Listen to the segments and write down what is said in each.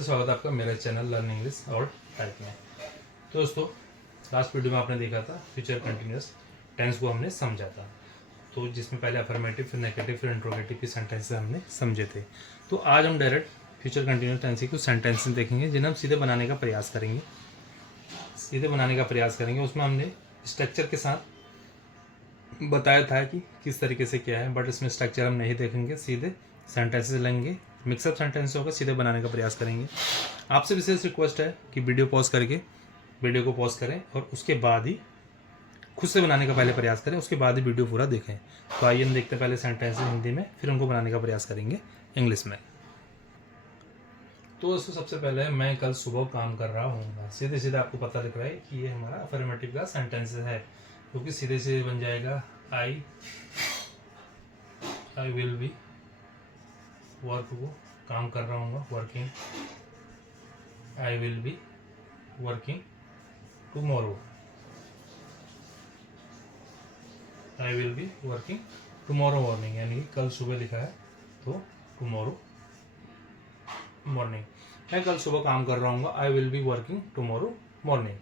Friends, स्वागत है आपका मेरा चैनल लर्न इंग्लिश और टाइप में। तो दोस्तों, लास्ट वीडियो में आपने देखा था फ्यूचर कंटिन्यूअस टेंस को हमने समझा था, तो जिसमें पहले अफर्मेटिव, फिर नेगेटिव, फिर इंट्रोगेटिव की सेंटेंसेस हमने समझे थे। तो आज हम डायरेक्ट फ्यूचर कंटिन्यूअस टेंस की कुछ सेंटेंसेस देखेंगे जिन्हें हम सीधे बनाने का प्रयास करेंगे। उसमें हमने स्ट्रक्चर के साथ बताया था कि किस तरीके से क्या है, बट इसमें स्ट्रक्चर हम नहीं देखेंगे, सीधे सेंटेंसेस लेंगे, मिक्सअप सेंटेंस होगा, सीधे बनाने का प्रयास करेंगे। आपसे विशेष रिक्वेस्ट है कि वीडियो को पॉज करें और उसके बाद ही खुद से बनाने का पहले प्रयास करें, उसके बाद ही वीडियो पूरा देखें। तो आइए हम देखते हैं पहले सेंटेंसेस हिंदी में, फिर उनको बनाने का प्रयास करेंगे इंग्लिश में। तो दोस्तों, सबसे पहले मैं कल सुबह काम कर रहा हूँ। सीधे सीधे आपको पता लग रहा है कि ये हमारा अफर्मेटिव का सेंटेंस है, क्योंकि सीधे सीधे बन जाएगा आई विल बी, वर्क को काम कर रहा हूँ, working, I will be working tomorrow, I will be working tomorrow morning, यानी कल सुबह लिखा है तो टुमारो मॉर्निंग। मैं कल सुबह काम कर रहा हूँ, I will be working tomorrow morning,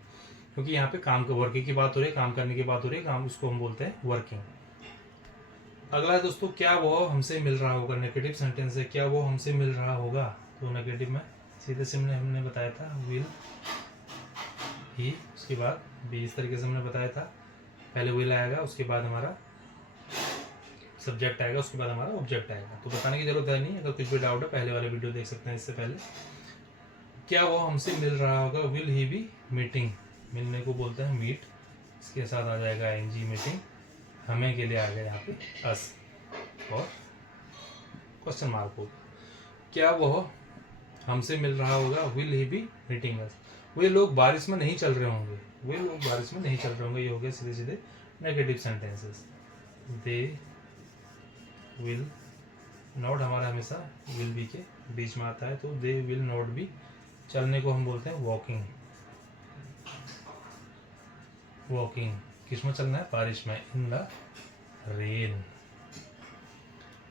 क्योंकि यहाँ पे काम वर्किंग की बात हो रही है, काम करने की बात हो रही है, काम उसको हम बोलते हैं वर्किंग। अगला है दोस्तों, क्या वो हमसे मिल रहा होगा। नेगेटिव सेंटेंस है, क्या वो हमसे मिल रहा होगा। तो नेगेटिव में सीधे से हमने बताया था विल ही, उसके बाद भी, इस तरीके से हमने बताया था। पहले विल आएगा, उसके बाद हमारा सब्जेक्ट आएगा, उसके बाद हमारा ऑब्जेक्ट आएगा। तो बताने की जरूरत है नहीं, अगर कुछ भी डाउट है पहले वाले वीडियो देख सकते हैं इससे पहले। क्या वो हमसे मिल रहा होगा, विल ही बी मीटिंग, मिलने को बोलते हैं मीट, इसके साथ आ जाएगा आईएनजी मीटिंग, हमें के लिए आ गया यहाँ पे अस और क्वेश्चन मार्क होगा। क्या वह हमसे मिल रहा होगा, विल ही बी मीटिंग अस। वे लोग बारिश में नहीं चल रहे होंगे, ये हो गया सीधे सीधे negative sentences. They will not, हमारा हमेशा विल बी के बीच में आता है, तो दे विल नॉट बी, चलने को हम बोलते हैं वॉकिंग, किसमें चलना है, बारिश में, इन द रेन।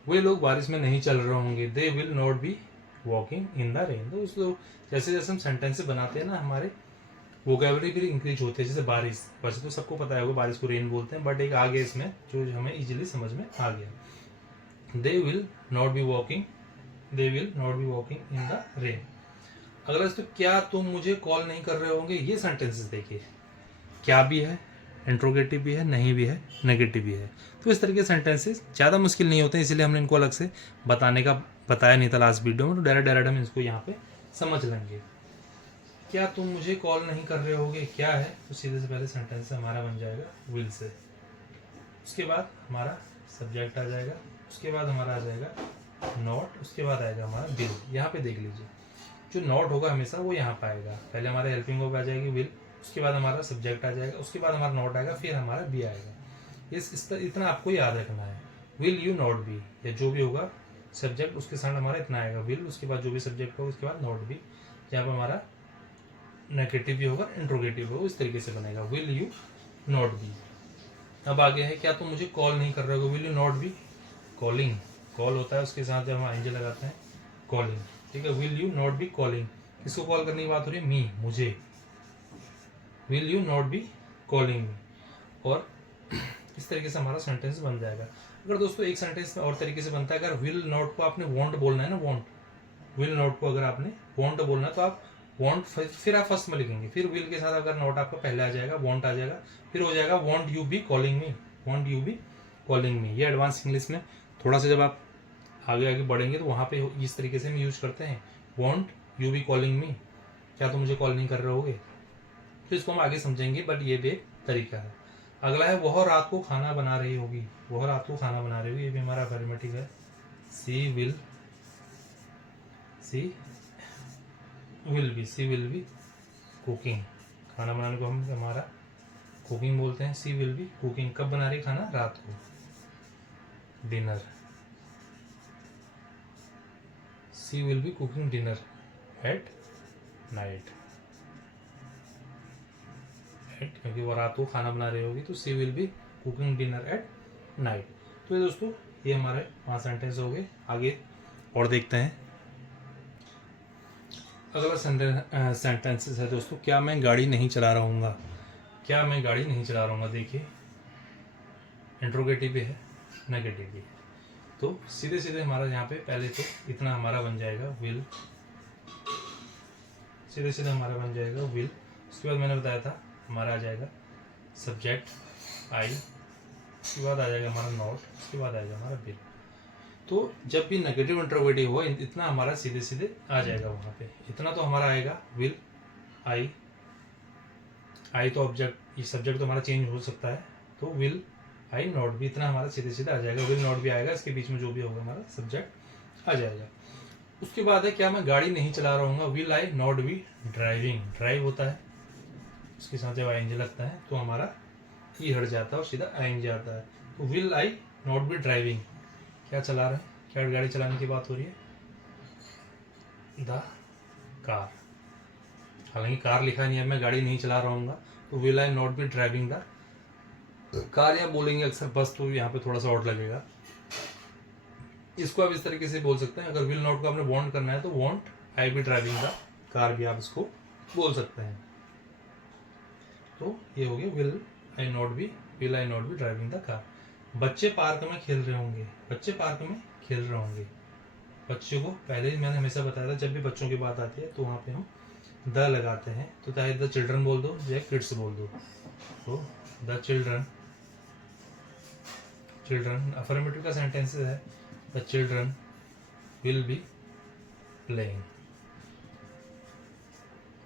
वे लोग बारिश में नहीं चल रहे होंगे, they will not be walking in the rain. तो उस लोग जैसे जैसे हम सेंटेंस बनाते हैं ना, हमारे वोकैबुलरी भी इंक्रीज होते हैं। जैसे बारिश, वैसे तो सबको पता होगा बारिश को रेन बोलते हैं, बट एक आ गया इसमें जो हमें इजीली समझ में आ गया। They will not be walking in the rain. अगला तो, क्या तुम मुझे कॉल नहीं कर रहे होंगे। ये सेंटेंसेस देखिए, क्या भी है, इंट्रोगेटिव भी है, नहीं भी है, नेगेटिव भी है। तो इस तरह के सेंटेंसेस ज़्यादा मुश्किल नहीं होते, इसलिए हमने इनको अलग से बताया नहीं था लास्ट वीडियो में। तो डायरेक्ट हम इसको यहाँ पे समझ लेंगे। क्या तुम मुझे कॉल नहीं कर रहे होगे, क्या है, तो सीधे से पहले सेंटेंस हमारा बन जाएगा विल से, उसके बाद हमारा सब्जेक्ट आ जाएगा, उसके बाद हमारा आ जाएगा नॉट, उसके बाद आएगा हमारा विल। यहाँ पे देख लीजिए, जो नॉट होगा हमेशा वो यहाँ पे आएगा, पहले हमारे हेल्पिंग वर्ब आ जाएगी विल, उसके बाद हमारा सब्जेक्ट आ जाएगा, उसके बाद हमारा नॉट आएगा, फिर हमारा बी आएगा। इतना आपको याद रखना है, विल यू नॉट बी, या जो भी होगा सब्जेक्ट उसके साथ हमारा इतना आएगा विल, उसके बाद जो भी सब्जेक्ट होगा उसके बाद नॉट बी, जहाँ पर हमारा नेगेटिव भी होगा, इंट्रोगेटिव होगा, इस तरीके से बनेगा विल यू नॉट बी। अब आगे है, क्या तुम मुझे कॉल नहीं कर रहे हो, will you not be calling, call होता है उसके साथ जब हम आईएनजी लगाते हैं कॉलिंग, ठीक है। Will you not be calling, किसको कॉल करने की बात हो रही है, मी, मुझे, will you not be calling me. और इस तरीके से हमारा सेंटेंस बन जाएगा। अगर दोस्तों एक सेंटेंस और तरीके से बनता है, अगर विल नॉट को आपने वॉन्ट बोलना है ना, विल नॉट को अगर आपने वॉन्ट बोलना है तो आप वॉन्ट फिर आप फर्स्ट में लिखेंगे, फिर विल के साथ अगर नॉट आपका पहले आ जाएगा, वॉन्ट आ जाएगा, फिर हो जाएगा want you be calling me, ये एडवांस इंग्लिश में थोड़ा सा जब आप आगे बढ़ेंगे तो वहाँ पे इस तरीके से हम यूज करते हैं, want you be calling me, क्या तुम मुझे कॉल नहीं कर रहे होगे। तो इसको हम आगे समझेंगे, बट ये भी एक तरीका है। अगला है, वह रात को खाना बना रही होगी, ये भी हमारा अफर्मेटिव है। सी विल बी कुकिंग, खाना बनाने को हम हमारा कुकिंग बोलते हैं। सी विल बी कुकिंग, कब बना रही खाना, रात को, dinner. She will be cooking dinner at night, क्योंकि वो रात को खाना बना रही होगी, तो she will be cooking dinner at night. तो ये दोस्तों, ये हमारे 5 सेंटेंस हो गए। आगे और देखते हैं। अगला सेंटेंसेस है दोस्तों, क्या मैं गाड़ी नहीं चला रहा हूँगा। क्या मैं गाड़ी नहीं चला रहा हूँगा, देखिए इंट्रोगेटिव भी है, नेगेटिव भी है। तो सीधे सीधे हमारा यहाँ पे पहले तो इतना हमारा बन जाएगा विल, सीधे सीधे हमारा बन जाएगा विल। उसके बाद मैंने बताया था हमारा आ जाएगा सब्जेक्ट आई, उसके बाद आ जाएगा हमारा नॉट, उसके बाद आएगा हमारा विल। तो जब भी नेगेटिव इंट्रोगेटिव हो इतना हमारा सीधे सीधे आ जाएगा वहाँ पे। इतना तो हमारा आएगा विल आई, आई तो ऑब्जेक्ट, ये सब्जेक्ट तो हमारा चेंज हो सकता है, तो विल आई नॉट भी इतना हमारा सीधे सीधे आ जाएगा। विल नॉट भी आएगा, इसके बीच में जो भी होगा हमारा सब्जेक्ट आ जाएगा। उसके बाद है क्या मैं गाड़ी नहीं चला रहा हूँ, will I not be driving. Drive होता है, उसके साथ जब आईएनजी लगता है तो हमारा ई हट जाता है और सीधा आईएनजी आता है। तो will I not be driving, क्या चला रहा है, क्या गाड़ी चलाने की बात हो रही है, द कार। हालांकि कार लिखा नहीं है, मैं गाड़ी नहीं चला रहा हूँ, तो will I not be driving the car, या बोलेंगे अक्सर बस, तो यहाँ पे थोड़ा सा और लगेगा। इसको आप इस तरीके से बोल सकते हैं, अगर विल नॉट को आपने वांट करना है तो want I be driving the car भी आप इसको बोल सकते हैं। तो ये हो गया will I not be driving the car. बच्चे पार्क में खेल रहे होंगे, बच्चे पार्क में खेल रहे होंगे। बच्चों को पहले ही मैंने हमेशा बताया था, जब भी बच्चों की बात आती है तो वहाँ पे हम द लगाते हैं, तो चाहे द चिल्ड्रन बोल दो या किड्स बोल दो। तो द चिल्ड्रन, चिल्ड्रन अफर्मेटिव का सेंटेंस है, the children will be playing.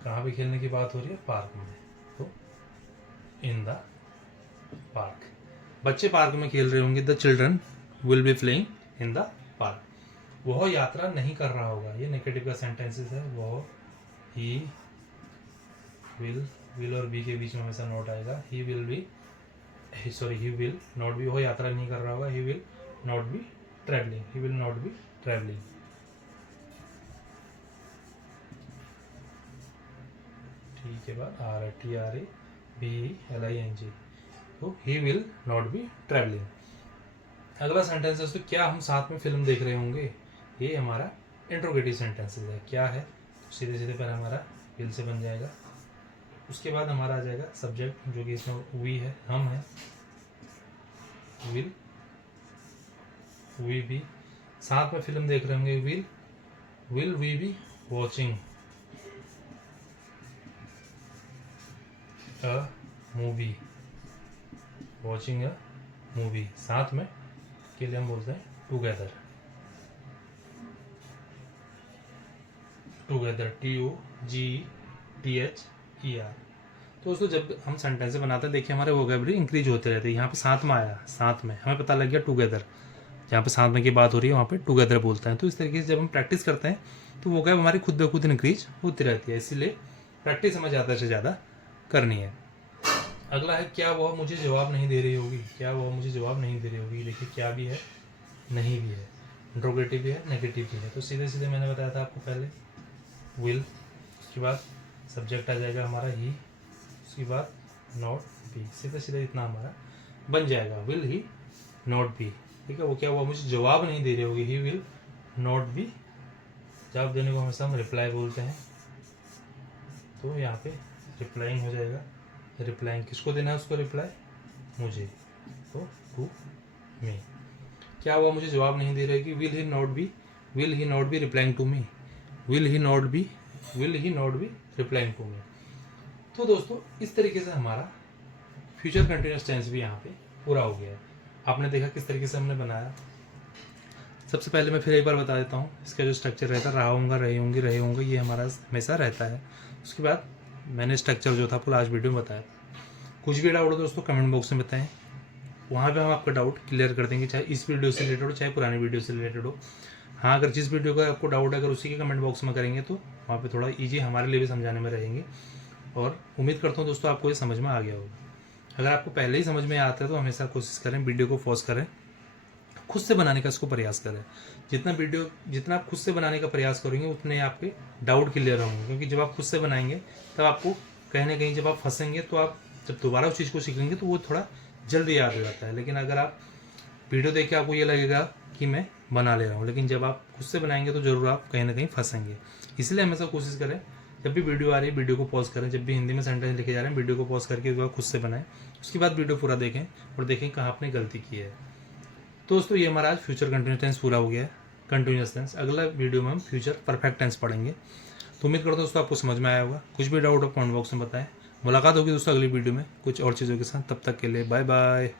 कहाँ पे खेलने की बात हो रही है, पार्क में, तो इन द पार्क। बच्चे पार्क में खेल रहे होंगे, the children will be playing in the park. वह यात्रा नहीं कर रहा होगा, ये नेगेटिव का सेंटेंसेस है। वह, ही विल और बी के बीच में हमेशा नॉट आएगा। He will be, sorry he will not be, वह यात्रा नहीं कर रहा होगा। He will not be travelling, he will not be travelling. ठीक है, बाद आर है, T R A B L I N G, तो he will not be travelling. अगला सेंटेंस है, तो क्या हम साथ में फिल्म देख रहे होंगे। ये हमारा इंट्रोगेटिव सेंटेंसेस है। क्या है, सीधे सीधे पर हमारा विल से बन जाएगा। उसके बाद हमारा आ जाएगा सब्जेक्ट, जो कि इसमें वी है, हम है। विल वी बी, साथ में फिल्म देख रहे होंगे, will we be watching a movie, watching a movie. साथ में के लिए हम बोलते हैं टुगेदर, टुगेदर, TUGETHER। तो दोस्तों जब हम सेंटेंस बनाते हैं, देखिए हमारे वोकैबुलरी इंक्रीज होते रहते हैं। यहाँ पे साथ में आया, साथ में हमें पता लग गया टुगेदर, जहाँ पे साथ में की बात हो रही है वहाँ पे टुगेदर बोलते हैं। तो इस तरीके से जब हम प्रैक्टिस करते हैं तो वोकैब हमारी खुद ब खुद इंक्रीज होती रहती है, इसीलिए प्रैक्टिस हमें ज़्यादा से ज़्यादा करनी है। अगला है, क्या वह मुझे जवाब नहीं दे रही होगी। क्या वह मुझे जवाब नहीं दे रही होगी, देखिए क्या भी है, नहीं भी है, इंट्रोगेटिव भी है, नेगेटिव भी है। तो सीधे सीधे मैंने बताया था आपको पहले विल, उसके बाद सब्जेक्ट आ जाएगा हमारा ही, उसके बाद नॉट बी। सीधे सीधे इतना हमारा बन जाएगा, विल ही नॉट बी। ठीक है, वो क्या हुआ, मुझे जवाब नहीं दे रही होगी, ही विल नॉट बी। जवाब देने को हमेशा हम रिप्लाई बोलते हैं, तो यहाँ पे रिप्लाइंग हो जाएगा। रिप्लाइंग किसको देना है, उसको रिप्लाई मुझे, तो टू मी। क्या हुआ, मुझे जवाब नहीं दे रही, will he not be replying to me, will he not be replying to me. तो दोस्तों इस तरीके से हमारा फ्यूचर कंटिन्यूअस टेंस भी यहाँ पे पूरा हो गया है। आपने देखा किस तरीके से हमने बनाया। सबसे पहले मैं फिर एक बार बता देता हूँ, इसका जो स्ट्रक्चर रहता है, रहा होगा, रहे होंगे, ये हमारा हमेशा रहता है। उसके बाद मैंने स्ट्रक्चर जो था आपको लास्ट वीडियो में बताया। कुछ भी डाउट हो दोस्तों कमेंट बॉक्स में बताएं, वहाँ पे हम आपका डाउट क्लियर कर देंगे, चाहे इस वीडियो से रिलेटेड हो चाहे पुरानी वीडियो से रिलेटेड हो। हाँ, अगर जिस वीडियो का आपको डाउट है अगर उसी के कमेंट बॉक्स में करेंगे तो वहाँ पे थोड़ा ईजी हमारे लिए भी समझाने में रहेंगे। और उम्मीद करता हूँ दोस्तों आपको ये समझ में आ गया होगा। अगर आपको पहले ही समझ में आता है तो हमेशा कोशिश करें वीडियो को पॉज करें, खुद से बनाने का इसको प्रयास करें। जितना आप खुद से बनाने का प्रयास करेंगे उतने आपके डाउट क्लियर होंगे, क्योंकि जब आप खुद से बनाएंगे तब आपको कहीं ना कहीं जब आप फंसेंगे तो आप जब दोबारा उस चीज़ को सीखेंगे तो वो थोड़ा जल्दी याद हो जाता है। लेकिन अगर आप वीडियो देख के आपको ये लगेगा कि मैं बना ले रहा हूँ, लेकिन जब आप खुद से बनाएंगे तो ज़रूर आप कहीं ना कहीं फंसेंगे। इसलिए हमेशा कोशिश करें जब भी वीडियो आ रही है वीडियो को पॉज करें, जब भी हिंदी में सेंटेंस लिखे जा रहे हैं वीडियो को पॉज करके उसके बाद खुद से बनाएं, उसके बाद वीडियो पूरा देखें और देखें कहाँ आपने गलती की है। तो दोस्तों ये हमारा आज फ्यूचर कंटिन्यूस टेंस पूरा हो गया है, कंटिन्यूस टेंस। अगला वीडियो में हम फ्यूचर परफेक्ट टेंस पढ़ेंगे। तो उम्मीद करता हूँ दोस्तों आपको समझ में आया होगा। कुछ भी डाउट हो कमेंट बॉक्स में बताएं। मुलाकात होगी दोस्तों अगली वीडियो में कुछ और चीज़ों के साथ। तब तक के लिए बाय बाय।